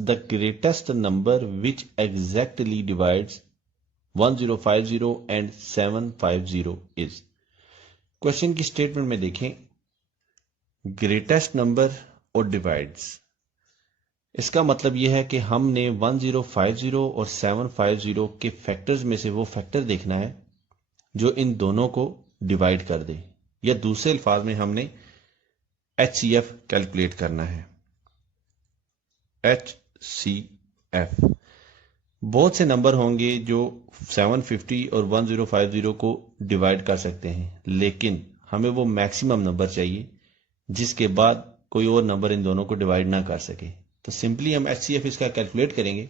the greatest number which exactly divides 1050 and 750 is. Question की statement में देखें, greatest number और डिवाइड्स, इसका मतलब यह है कि हमने 1050 और 750 के फैक्टर्स में से वो फैक्टर देखना है जो इन दोनों को डिवाइड कर दे, या दूसरे अल्फाज में हमने HCF कैलकुलेट करना है। HCF, बहुत से नंबर होंगे जो 750 और 1050 को डिवाइड कर सकते हैं, लेकिन हमें वो मैक्सिमम नंबर चाहिए जिसके बाद कोई और नंबर इन दोनों को डिवाइड ना कर सके। तो सिंपली हम HCF इसका कैलकुलेट करेंगे।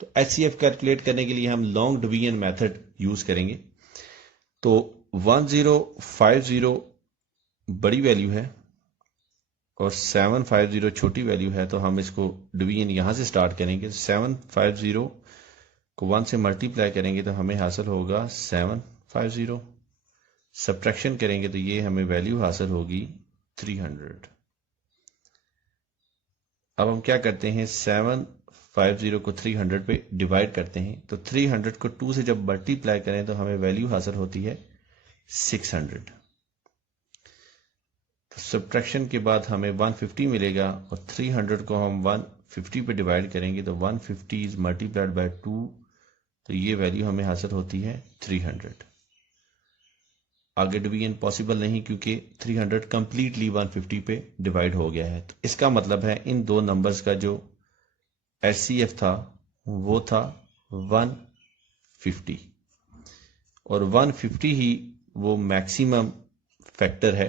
तो HCF कैलकुलेट करने के लिए हम लॉन्ग डिवीजन मेथड यूज करेंगे। तो 1050 बड़ी वैल्यू है और 750 छोटी वैल्यू है, तो हम इसको डिवीजन यहां से स्टार्ट करेंगे। 750 को 1 से मल्टीप्लाई करेंगे तो हमें हासिल होगा 750, सब्ट्रैक्शन करेंगे तो ये हमें वैल्यू हासिल होगी 300। अब हम क्या करते हैं, 750 को 300 पे डिवाइड करते हैं, तो 300 को 2 से जब मल्टीप्लाई करें तो हमें वैल्यू हासिल होती है 600। तो सब्ट्रैक्शन के बाद हमें 150 मिलेगा और 300 को हम 150 पे डिवाइड करेंगे तो 150 इज मल्टीप्लाइड बाय 2, तो ये वैल्यू हमें हासिल होती है 300। आगे डिवीजन पॉसिबल नहीं क्योंकि 300 कंप्लीटली 150 पे डिवाइड हो गया है। तो इसका मतलब है इन दो नंबर्स का जो HCF था वो था 150, और 150 ही वो मैक्सिमम फैक्टर है